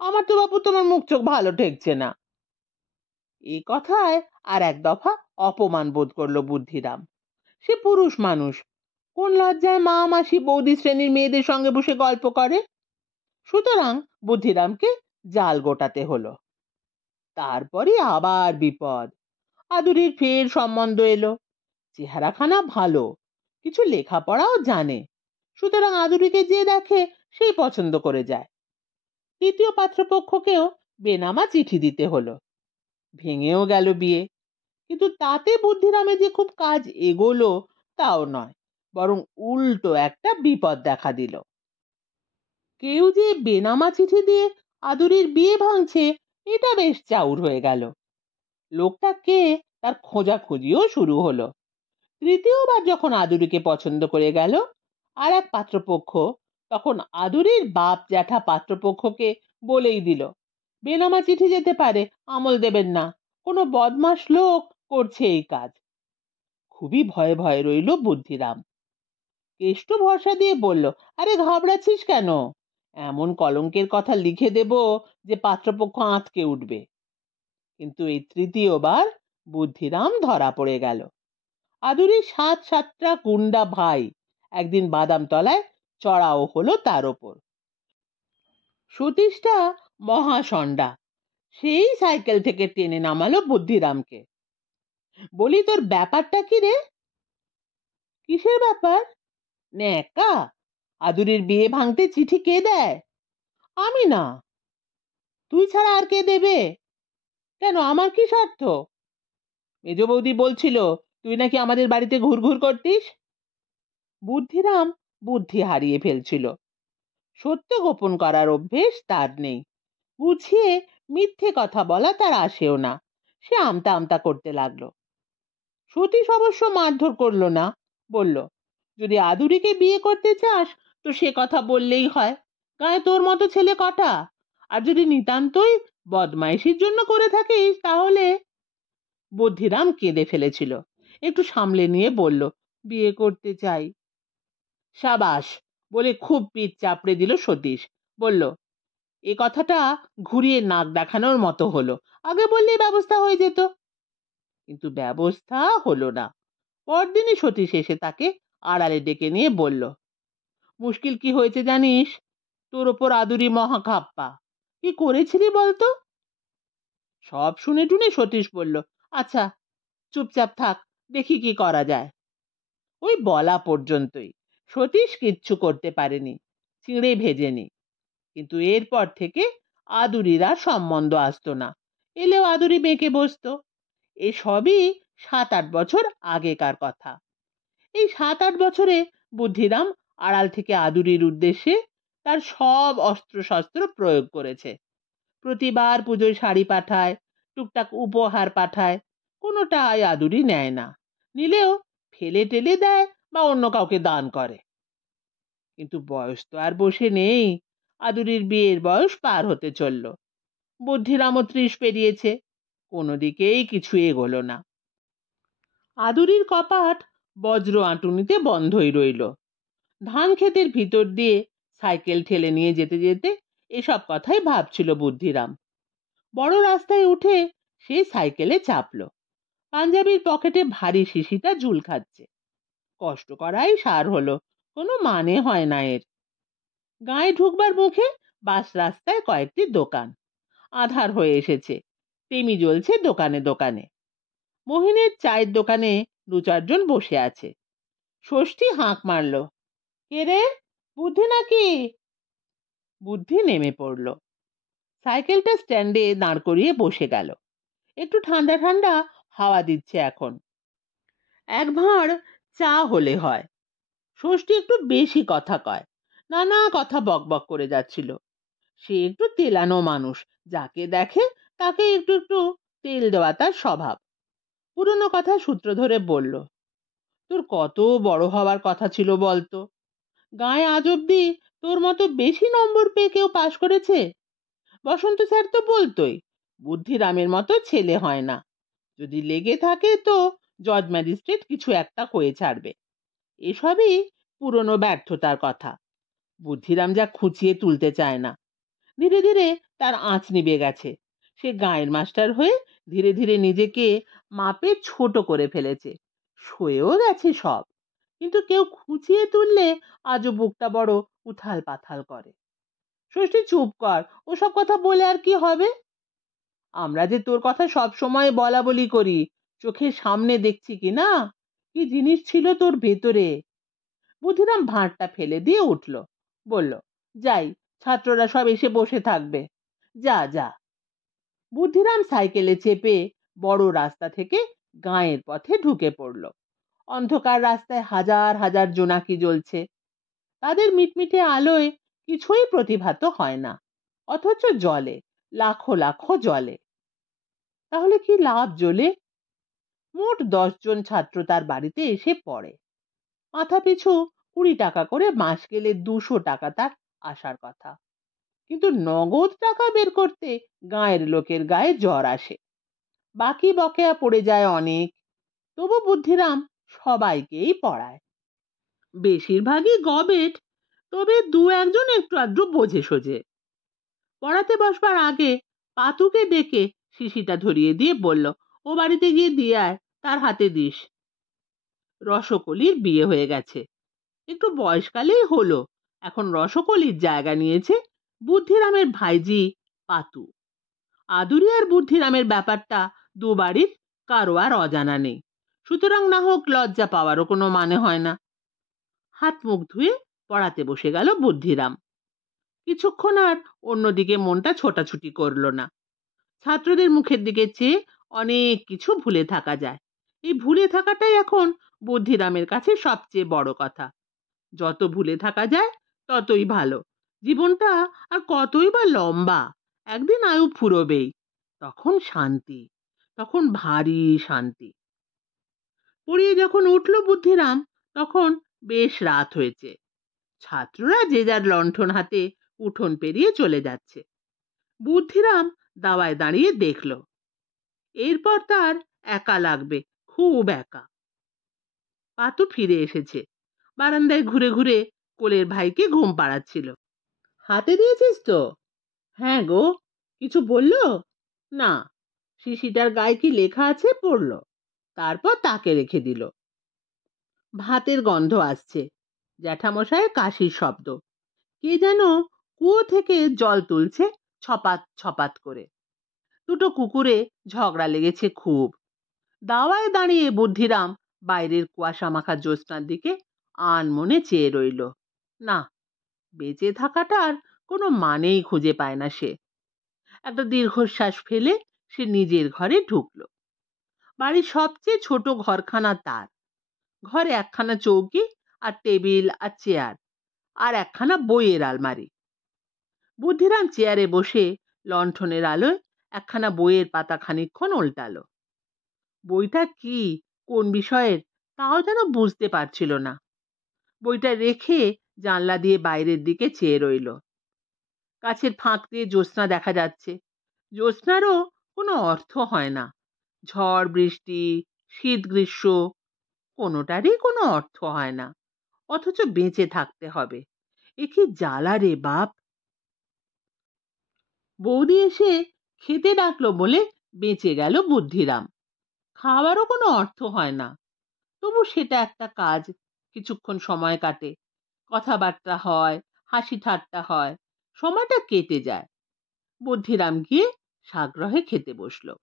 আমার তো বাপু তোমার মুখ চোখ ভালো ঠেকছে না। এই কথায় আর এক দফা অপমান বোধ করলো বুদ্ধিরাম। সে পুরুষ মানুষ, কোন লজ্জায় মা মাসি বৌদি শ্রেণীর মেয়েদের সঙ্গে বসে গল্প করে। সুতরাং বুদ্ধিরামকে জাল গোটাতে হলো। তারপরে আবার বিপদ। আদুরির ফের সম্বন্ধ এলো। চেহারাখানা ভালো, কিছু লেখাপড়াও জানে, সুতরাং আদুরিকে যে দেখে সেই পছন্দ করে যায়। তৃতীয় পাত্রপক্ষকেও বেনামা চিঠি দিতে হলো। ভেঙেও গেল বিয়ে, কিন্তু তাতে বুদ্ধিরামে যে খুব কাজ এগোলো তাও নয়, বরং উল্টো একটা বিপদ দেখা দিল। কেউ যে বেনামা চিঠি দিয়ে আদুরির বিয়ে ভাঙছে এটা বেশ চাউর হয়ে গেল। লোকটা কে তার খোঁজাখুঁজিও শুরু হলো। তৃতীয়বার যখন আদুরিকে পছন্দ করে গেল আর এক পাত্রপক্ষ, তখন আদুরির বাপ জ্যাঠা পাত্রপক্ষকে বলেই দিল, বেনামা চিঠি যেতে পারে, আমল দেবেন না, কোনো বদমাশ লোক করছে এই কাজ। খুবই ভয়ে ভয়ে রইল বুদ্ধিরাম। কেষ্ট ভরসা দিয়ে বলল, আরে ঘাবড়াচ্ছিস কেন, এমন কলঙ্কের কথা লিখে দেব যে পাত্রপক্ষ আঁতকে উঠবে। কিন্তু এই তৃতীয়বার বুদ্ধিরাম ধরা পড়ে গেল। আদুরির সাতটা গুন্ডা ভাই একদিন বাদাম তলায় চড়াও হলো তার ওপর। সতীশটা মহাসন্ডা, সেই সাইকেল থেকে টেনে নামালো বুদ্ধিরামকে। বলি, তোর ব্যাপারটা কি রে? কিসের ব্যাপার? ন্যাকা, আদুরির বিয়ে ভাঙতে চিঠি কে দেয়? আমি না। তুই ছাড়া আর কে দেবে? কেন, আমার কি স্বার্থ? মেজ বৌদি বলছিল তুই নাকি আমাদের বাড়িতে ঘুরঘুর করতিস। বুদ্ধিরাম বুদ্ধি হারিয়ে ফেলছিল। সত্য গোপন করার অভ্যেস তার নেই। বুঝিয়ে মিথ্যে কথা বলা তার আসেও না। সে আমতা আমতা করতে লাগলো। সতীশ অবশ্য মারধর করলো না, বলল, যদি আদুরিকে বিয়ে করতে চাস তো সে কথা বললেই হয়, গায়ে তোর মতো ছেলে কটা, আর যদি নিতান্তই বদমাইশির জন্য করে থাকিস তাহলে। বুদ্ধিরাম কেঁদে ফেলেছিল, একটু সামলে নিয়ে বলল, বিয়ে করতে চাই। সাবাস বলে খুব পিঠ চাপড়ে দিল সতীশ। বলল, এ কথাটা ঘুরিয়ে নাক দেখানোর মতো হলো, আগে বললে ব্যবস্থা হয়ে যেত। কিন্তু ব্যবস্থা হলো না। পরদিনই সতীশ এসে তাকে আড়ালে ডেকে নিয়ে বলল, মুশকিল কি হয়েছে জানিস? তোর ওপর আদুরি মহা খাপ্পা। কি করেছিলি বলতো? সব শুনে টুনে সতীশ বলল, আচ্ছা চুপচাপ থাক, দেখি কি করা যায়। ওই বলা পর্যন্তই। সতীশ কিচ্ছু করতে পারেনি, চিঁড়ে ভেজেনি। কিন্তু এরপর থেকে আদুরির আর সম্বন্ধ আসতো না, এলেও আদুরি বেঁকে বসতো। এসবই 7-8 বছর আগেকার কথা। এই 7-8 বছরে বুদ্ধিরাম আড়াল থেকে আদুরির উদ্দেশ্যে তার সব অস্ত্র শস্ত্র প্রয়োগ করেছে। প্রতিবার পুজোয় শাড়ি পাঠায়, টুকটাক উপহার পাঠায়, কোনোটাই আদুরি নেয় না, নিলেও ফেলে টেলে দেয় বা অন্য কাউকে দান করে। কিন্তু বয়স তো আর বসে নেই। আদুরির বিয়ের বয়স পার হতে চলল। বুদ্ধিরামও 30 পেরিয়েছে, কোনো দিকেই কিছু এগোলো না। আদুরির কপাট বজ্র আঁটুনিতে বন্ধই রইল। ধান ক্ষেতের ভিতর দিয়ে সাইকেল ঠেলে নিয়ে যেতে যেতে এসব কথাই ভাবছিল বুদ্ধিরাম। বড় রাস্তায় উঠে সে সাইকেলে চাপলো। পাঞ্জাবির পকেটে ভারী শিশিটা ঝুল খাচ্ছে। কষ্ট করাই সার হলো, কোনো মানে হয় না এর। গায়ে ঢুকবার মুখে বাস রাস্তায় কয়েকটি দোকান। আধার হয়ে এসেছে, তেমি জ্বলছে দোকানে দোকানে। মোহিনীর চায়ের দোকানে 2-4 জন বসে আছে। ষষ্ঠী হাঁক মারল, কে রে, বুদ্ধি নাকি? বুদ্ধি নেমে পড়ল, সাইকেলটা স্ট্যান্ডে দাঁড় করিয়ে বসে গেল। একটু ঠান্ডা ঠান্ডা হাওয়া দিচ্ছে এখন। এক ভাঁড় চা হলে হয়। ষষ্ঠী একটু বেশি কথা কয়, নানা কথা বকবক করে যাচ্ছিল। সে একটু তেলানো মানুষ, যাকে দেখে তাকে একটু একটু তেল দেওয়া তার স্বভাব। পুরনো কথা সূত্র ধরে বলল, তোর কত বড় হওয়ার কথা ছিল বলতো? গায়ে আজ অব্দি তোর মতো বেশি নম্বর পেয়ে কেউ পাশ করেছে? বসন্ত স্যার তো বলতোই, বুদ্ধিরামের মতো ছেলে হয় না, যদি লেগে থাকে তো জজ ম্যাজিস্ট্রেট কিছু একটা হয়ে ছাড়বে। এসবই পুরনো ব্যর্থতার কথা। বুদ্ধিরাম যা খুঁচিয়ে তুলতে চায় না। ধীরে ধীরে তার আঁচ নিভে গেছে। সে গায়ের মাস্টার হয়ে ধীরে ধীরে নিজেকে মাপে ছোট করে ফেলেছে, সয়েও গেছে সব। কিন্তু কেউ খুঁচিয়ে তুললে আজও বুকটা বড় উথাল পাথাল করে। ষষ্ঠী, চুপ কর, ওসব কথা বলে আর কি হবে? আমরা যে তোর কথা সব সময় বলা বলি করি, চোখের সামনে দেখছি কি না, কি জিনিস ছিল তোর ভেতরে। বুদ্ধিরাম ভাঁড়টা ফেলে দিয়ে উঠল, বলল, যাই, ছাত্ররা সব এসে বসে থাকবে, যা যা। বুদ্ধিরাম সাইকেলে চেপে বড় রাস্তা থেকে গাঁয়ের পথে ঢুকে পড়ল। অন্ধকার রাস্তায় হাজার হাজার জোনাকি জ্বলছে, তাদের মিটমিটে আলোয় কিছুই প্রতিভাত হয় না, অথচ জলে, লাখো লাখো জলে। তাহলে কি লাভ জ্বলে? মোট 10 জন ছাত্র তার বাড়িতে এসে পড়ে। মাথা পিছু 20 টাকা করে মাস গেলে 200 টাকা তার আসার কথা, কিন্তু নগদ টাকা বের করতে গায়ের লোকের গায়ে জ্বর আসে। বাকি বকেয়া পড়ে যায় অনেক, তবু বুদ্ধিরাম সবাইকেই পড়ায়। বেশিরভাগই গবেট, তবে 2-1 জন একটু আধটু বোঝে সোঝে। পড়াতে বসবার আগে পাতুকে ডেকে শিশিটা ধরিয়ে দিয়ে বলল, ও বাড়িতে গিয়ে দিয়ে আয়, তার হাতে দিস। রসকলির বিয়ে হয়ে গেছে, একটু বয়সকালেই হলো, এখন রসকলির জায়গা নিয়েছে বুদ্ধিরামের ভাইজি পাতু। আদুরি আর বুদ্ধিরামের ব্যাপারটা দুবাড়ির কারো আর অজানা নেই, সুতরাং না হোক লজ্জা পাওয়ারও কোনো মানে হয় না। হাত মুখ ধুয়ে পড়াতে বসে গেল বুদ্ধিরাম। কিছুক্ষণ আর অন্যদিকে মনটা ছোটাছুটি করলো না। ছাত্রদের মুখের দিকে চেয়ে অনেক কিছু ভুলে থাকা যায়, এই ভুলে থাকাটাই এখন বুদ্ধিরামের কাছে সবচেয়ে বড় কথা। যত ভুলে থাকা যায় ততই ভালো, জীবনটা আর কতই বা লম্বা, একদিন আয়ু ফুরবেই, তখন শান্তি, তখন ভারী শান্তি। পড়িয়ে যখন উঠল বুদ্ধিরাম, তখন বেশ রাত হয়েছে। ছাত্ররা যে যার লণ্ঠন হাতে উঠোন পেরিয়ে চলে যাচ্ছে। বুদ্ধিরাম দাওয়ায় দাঁড়িয়ে দেখল, এরপর তার একা লাগবে, খুব একা। পাতু ফিরে এসেছে, বারান্দায় ঘুরে ঘুরে কোলের ভাইকে ঘুম পাড়াচ্ছিল। হাতে দিয়েছিস তো? হ্যাঁ গো। কিছু বললো? না। শিশিটার গায়ে কি লেখা আছে পড়লো, তারপর তাকে রেখে দিল। ভাতের গন্ধ আসছে, জ্যাঠামশায়ের কাশির শব্দ, কে যেন কুয়ো থেকে জল তুলছে ছপাত ছপাত করে। দুটো কুকুরে ঝগড়া লেগেছে খুব। দাওয়ায় দাঁড়িয়ে বুদ্ধিরাম বাইরের কুয়াশা মাখা জ্যোৎস্নার দিকে আনমনে চেয়ে রইল। না, বেঁচে থাকাটার কোনো মানেই খুঁজে পায় না সে। একটা দীর্ঘশ্বাস ফেলে সে নিজের ঘরে ঢুকল। বাড়ির সবচেয়ে ছোট ঘরখানা তার। ঘরে একখানা চৌকি আর টেবিল আর চেয়ার, আর একখানা বইয়ের আলমারি। বুদ্ধিরাম চেয়ারে বসে লণ্ঠনের আলোয় একখানা বইয়ের পাতা খানিকক্ষণ উল্টালো। বইটা কি, কোন বিষয়ের, তাও যেন বুঝতে পারছিল না। বইটা রেখে জানলা দিয়ে বাইরের দিকে চেয়ে রইল। গাছের ফাঁক দিয়ে জ্যোৎস্না দেখা যাচ্ছে। জ্যোৎস্নারও কোনো অর্থ হয় না। ঝড় বৃষ্টি, শীত গ্রীষ্ম, কোনোটারই কোনো অর্থ হয় না, অথচ বেঁচে থাকতে হবে। এ কি জ্বালা রে বাপ। বৌদি এসে খেতে ডাকলো বলে বেঁচে গেল বুদ্ধিরাম। খাওয়ারও কোনো অর্থ হয় না, তবু সেটা একটা কাজ, কিছুক্ষণ সময় কাটে, কথাবার্তা হয়, হাসি ঠাট্টা হয়, সময়টা কেটে যায়। বুদ্ধিরাম গিয়ে সাগ্রহে খেতে বসলো।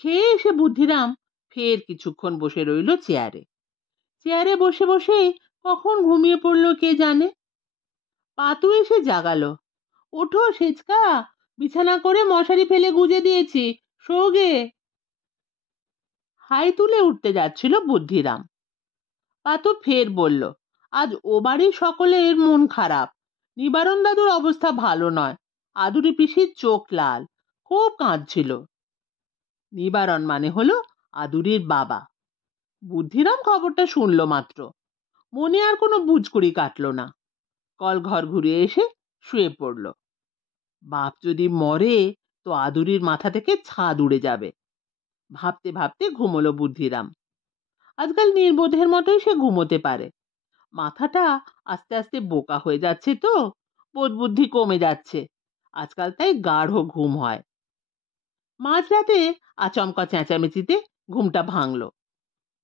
খেয়ে এসে বুদ্ধিরাম ফের কিছুক্ষণ বসে রইল চেয়ারে। চেয়ারে বসে বসে কখন ঘুমিয়ে পড়লো কে জানে। পাতু এসে জাগালো, ওঠো সেচকা, বিছানা করে মশারি ফেলে গুজে দিয়েছি, শোগে। হাই তুলে উঠতে যাচ্ছিল বুদ্ধিরাম। পাতু ফের বলল, আজ ও বাড়ির সকলের মন খারাপ, নিবারণ দাদুর অবস্থা ভালো নয়, আদুরি পিসির চোখ লাল, খুব কাঁদছিল। নিবারণ মানে হলো আদুরির বাবা। বুদ্ধিরাম খবরটা শুনল মাত্র, মনে আর কোনো বুঝকুড়ি কাটলো না। কল ঘর ঘুরিয়ে এসে শুয়ে পড়ল। বাপ যদি মরে তো আদুরির মাথা থেকে ছাদ উড়ে যাবে, ভাবতে ভাবতে ঘুমোলো বুদ্ধিরাম। আজকাল নির্বোধের মতোই সে ঘুমোতে পারে। মাথাটা আস্তে আস্তে বোকা হয়ে যাচ্ছে তো, বোধ বুদ্ধি কমে যাচ্ছে, আজকাল তাই গাঢ় ঘুম হয়। মাঝরাতে আচমকা চেঁচামেচিতে ঘুমটা ভাঙলো।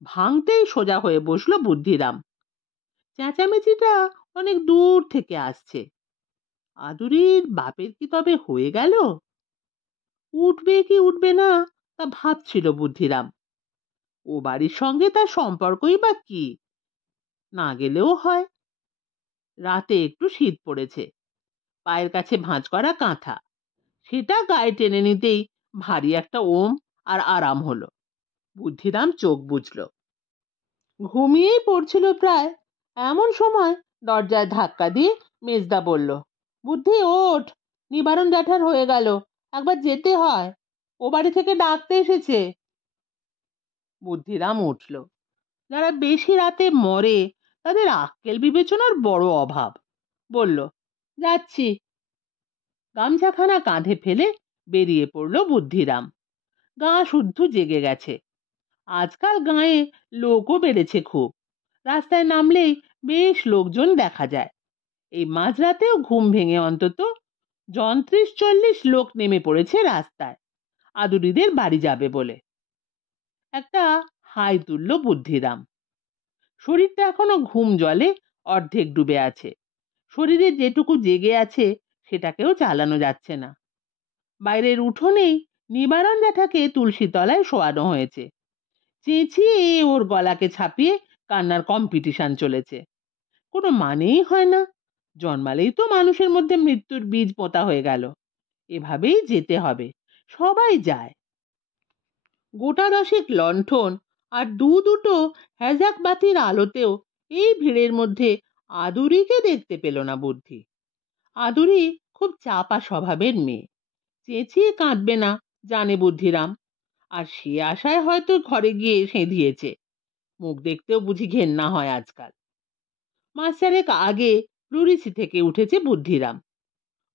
ভাঙতেই সোজা হয়ে বসলো বুদ্ধিরাম। চেঁচামেচিটা অনেক দূর থেকে আসছে। আদুরির বাপের কি তবে হয়ে গেল? উঠবে কি উঠবে না তা ভাবছিল বুদ্ধিরাম। ও বাড়ির সঙ্গে তার সম্পর্কই বা কি? না গেলেও হয়। রাতে একটু শীত পড়েছে, পায়ের কাছে ভাঁজ করা কাঁথা, সেটা গায়ে টেনে নিতেই ভারী একটা ওম আর আরাম হলো। বুদ্ধিরাম চোখ বুজলো, ঘুমিয়েই পড়ছিল প্রায়। এমন সময় দরজায় ধাক্কা দিয়ে মেজদা বলল, বুদ্ধি ওঠ, নিবারণ জ্যাঠার হয়ে গেল, একবার যেতে হয়, ও বাড়ি থেকে ডাকতে এসেছে। বুদ্ধিরাম উঠল। যারা বেশি রাতে মরে তাদের আক্কেল বিবেচনার বড় অভাব। বলল, যাচ্ছি। গামছাখানা কাঁধে ফেলে বেরিয়ে পড়ল বুদ্ধিরাম। গা শুদ্ধ জেগে গেছে। আজকাল গাঁয়ে লোকও বেড়েছে খুব। রাস্তায় নামলেই বেশ লোকজন দেখা যায়। এই মাঝরাতেও ঘুম ভেঙে অন্তত ৩৫-৪০ লোক নেমে পড়েছে রাস্তায়, আদুরিদের বাড়ি যাবে বলে। একটা হাই তুলল বুদ্ধিরাম। শরীরটা এখনো ঘুম জলে অর্ধেক ডুবে আছে। শরীরে যেটুকু জেগে আছে সেটাকেও চালানো যাচ্ছে না। বাইরের উঠোনেই নিবারণ জ্যাঠাকে তুলসী তলায় শোয়ানো হয়েছে। চেঁচিয়ে ওর গলাকে ছাপিয়ে কান্নার কম্পিটিশন চলেছে। কোনো মানেই হয় না। জন্মালেই তো মানুষের মধ্যে মৃত্যুর বীজ পোঁতা হয়ে গেল। এভাবেই যেতে হবে, সবাই যায়। গোটা দশেক লণ্ঠন আর দুটো হ্যাজাক বাতির আলোতেও এই ভিড়ের মধ্যে আদুরিকে দেখতে পেল না বুদ্ধি। আদুরি খুব চাপা স্বভাবের মেয়ে, চেঁচিয়ে কাঁদবে না জানে বুদ্ধিরাম, আর সে আশায় হয়তো ঘরে গিয়ে সেঁধিয়েছে। মুখ দেখতেও বুঝি ঘেন্না হয় আজকাল। মাস চারেক আগে প্লুরিসি থেকে উঠেছে বুদ্ধিরাম।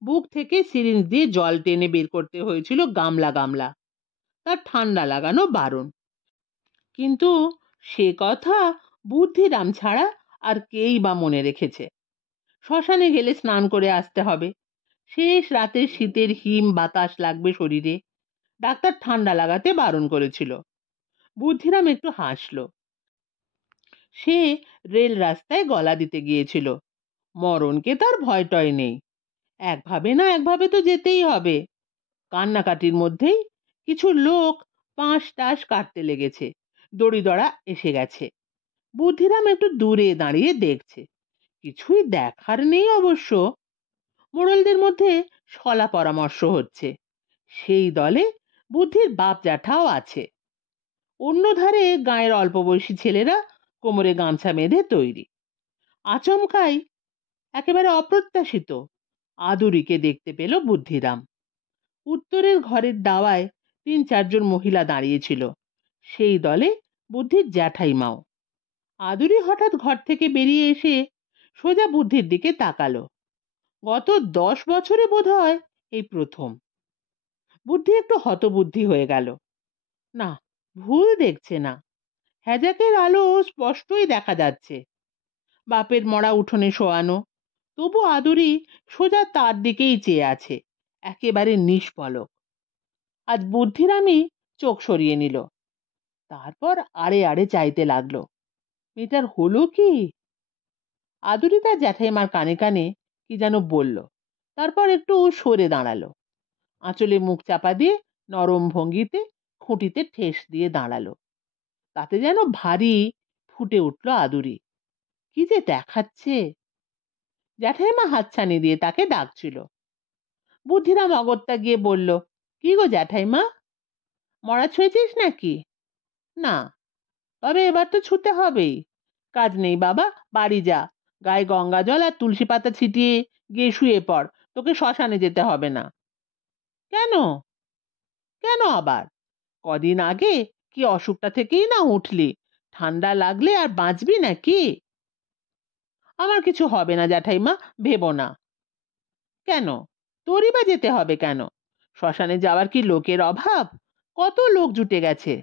বুক থেকে সিরিঞ্জ দিয়ে জল টেনে বের করতে হয়েছিল গামলা গামলা। তার ঠান্ডা লাগানো বারণ, কিন্তু সে কথা বুদ্ধিরাম ছাড়া আর কেই বা মনে রেখেছে। শ্মশানে গেলে স্নান করে আসতে হবে। শেষ রাতের শীতের হিম বাতাস লাগবে শরীরে। ডাক্তার ঠান্ডা লাগাতে বারণ করেছিল। বুদ্ধিরাম একটু হাসল। সে রেল রাস্তায় গলা দিতে গিয়েছিল। মরণকে তার ভয় টয় নেই। একভাবে না একভাবে তো যেতেই হবে। কান্নাকাটির মধ্যেই কিছু লোক পাঁশ টাস কাটতে লেগেছে। দড়িদড়া এসে গেছে। বুদ্ধিরাম একটু দূরে দাঁড়িয়ে দেখছে। কিছুই দেখার নেই অবশ্য। মোড়লদের মধ্যে শলা পরামর্শ হচ্ছে। সেই দলে বুদ্ধির বাপ জ্যাঠাও আছে। অন্য ধারে গাঁয়ের অল্প বয়সী ছেলেরা কোমরে গামছা বেঁধে তৈরি। আচমকাই, একেবারে অপ্রত্যাশিত, আদুরিকে দেখতে পেল বুদ্ধিরাম। উত্তরের ঘরের দাওয়ায় ৩-৪ জন মহিলা দাঁড়িয়েছিল। সেই দলে বুদ্ধির জ্যাঠাইমাও। আদুরি হঠাৎ ঘর থেকে বেরিয়ে এসে সোজা বুদ্ধির দিকে তাকালো। গত ১০ বছরে বোধহয় এই প্রথম। বুদ্ধি একটু হতবুদ্ধি হয়ে গেল। না, ভুল দেখছে না। হ্যাজাকের আলো স্পষ্টই দেখা যাচ্ছে। বাপের মরা উঠোনে শোয়ানো, তবু আদুরি সোজা তার দিকেই চেয়ে আছে, একেবারে নিষ্পলক। আজ বুদ্ধিরামই চোখ সরিয়ে নিল। তারপর আড়ে আড়ে চাইতে লাগলো, মেয়েটার হলো কি? আদুরি তার জ্যাঠাইমার কানে কানে কি যেন বলল, তারপর একটু সরে দাঁড়ালো। আঁচলে মুখ চাপা দিয়ে নরম ভঙ্গিতে খুঁটিতে ঠেস দিয়ে দাঁড়ালো। তাতে যেন ভারী ফুটে উঠল আদুরি। কি যে দেখাচ্ছে! জ্যাঠাইমা হাতছানি দিয়ে তাকে ডাকছিল। বুদ্ধিরাম অগত্যা গিয়ে বলল, কি গো জ্যাঠাইমা, মরা ছুঁয়েছিস নাকি? না, তবে এবার তো ছুতে হবেই। কাজ নেই বাবা, বাড়ি যা, গায়ে গঙ্গা জল আর তুলসী পাতা ছিটিয়ে গিয়ে শুয়ে পড়, তোকে শ্মশানে যেতে হবে না। কেন? কেন আবার? কদিন আগে কি অসুখটা থেকেই না উঠলি, ঠান্ডা লাগলে আর বাঁচবি নাকি? আমার কিছু হবে না জ্যাঠাইমা, ভেবো না। কেন? তোরই বা যেতে হবে কেন? শ্মশানে যাওয়ার কি লোকের অভাব? কত লোক জুটে গেছে।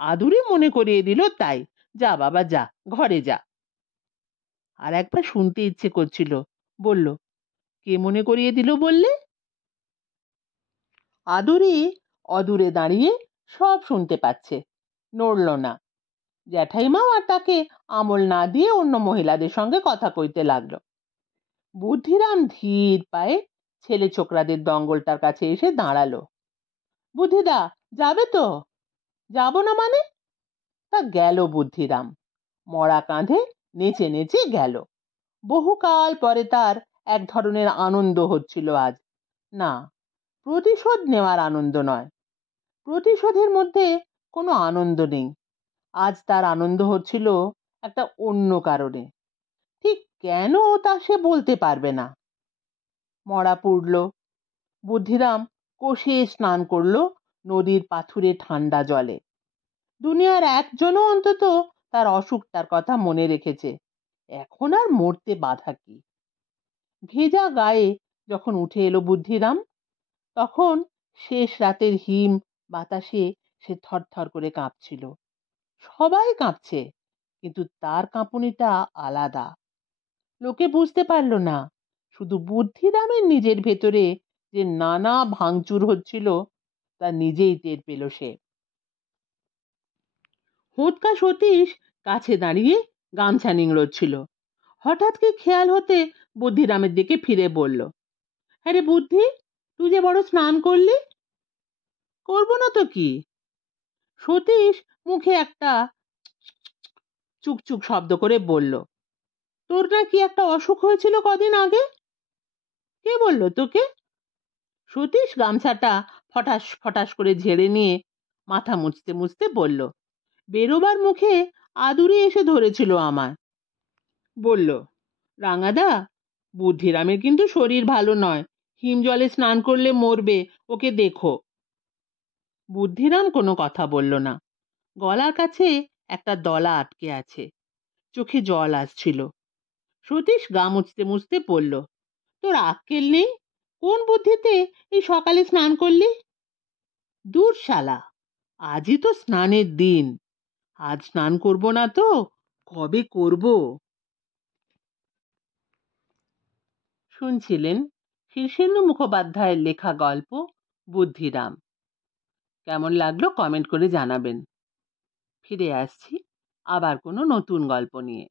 আদুরি মনে করিয়ে দিল তাই। যা বাবা যা, ঘরে যা। আর একবার শুনতে ইচ্ছে করছিল, বলল, কে মনে করিয়ে দিল বললে? আদুরি অদূরে দাঁড়িয়ে সব শুনতে পাচ্ছে, নড়ল না। জ্যাঠাইমাও আর তাকে আমল না দিয়ে অন্য মহিলাদের সঙ্গে কথা কইতে লাগলো। বুদ্ধিরাম ধীর পায়ে ছেলে ছোকরাদের দঙ্গলটার কাছে এসে দাঁড়ালো। বুদ্ধিদা, যাবে তো? যাবো না মানে? তা গেল বুদ্ধিরাম, মরা কাঁধে নেচে নেচে গেল। বহুকাল পরে তার এক ধরনের আনন্দ হচ্ছিল আজ। না, প্রতিশোধ নেওয়ার আনন্দ নয়, প্রতিশোধের মধ্যে কোনো আনন্দ নেই। আজ তার আনন্দ হচ্ছিল একটা অন্য কারণে, ঠিক কেন তা সে বলতে পারবে না। মরা পুড়ল, বুদ্ধিরাম কষে স্নান করলো নদীর পাথুরে ঠান্ডা জলে। দুনিয়ার একজনও অন্তত তার অসুখটার কথা মনে রেখেছে। এখন আর মরতে বাধা কি? ভেজা গায়ে যখন উঠে এলো বুদ্ধিরাম, তখন শেষ রাতের হিম বাতাসে সে থরথর করে কাঁপছিল। সবাই কাঁপছে, কিন্তু তার কাঁপুনিটা আলাদা। লোকে বুঝতে পারল না, শুধু বুদ্ধিরামের নিজের ভেতরে যে নানা ভাঙচুর হচ্ছিল তা নিজেই টের পেল সে। হোঁতকা সতীশ কাছে দাঁড়িয়ে গামছা নিংড়োচ্ছিল। হঠাৎ কি খেয়াল হতে বুদ্ধিরামের দিকে ফিরে বলল, হ্যাঁ রে বুদ্ধি, তুই যে বড় স্নান করলি। করবো না তো কি? সতীশ মুখে একটা চুকচুক শব্দ করে বলল, তোর নাকি একটা অসুখ হয়েছিল কদিন আগে। কে বলল তোকে? সতীশ গামছাটা ফটাস ফটাস করে ঝেড়ে নিয়ে মাথা মুছতে মুছতে বলল, বেরোবার মুখে আদুরি এসে ধরেছিল আমায়। বলল, রাঙাদা, বুদ্ধিরামের কিন্তু শরীর ভালো নয়, হিম জলে স্নান করলে মরবে, ওকে দেখো। বুদ্ধিরাম কোনো কথা বলল না। গলার কাছে একটা দলা আটকে আছে, চোখে জল আসছিল। সতীশ গা মুছতে মুছতে বলল, তোর আক্কেল নেই? কোন বুদ্ধিতে এই সকালে স্নান করলি? দূর শালা, আজই তো স্নানের দিন। আজ স্নান করব না তো কবে করব? শুনছিলেন শীর্ষেন্দু মুখোপাধ্যায়ের লেখা গল্প বুদ্ধিরাম। কেমন লাগলো কমেন্ট করে জানাবেন। ফিরে আসছি আবার কোনো নতুন গল্প নিয়ে।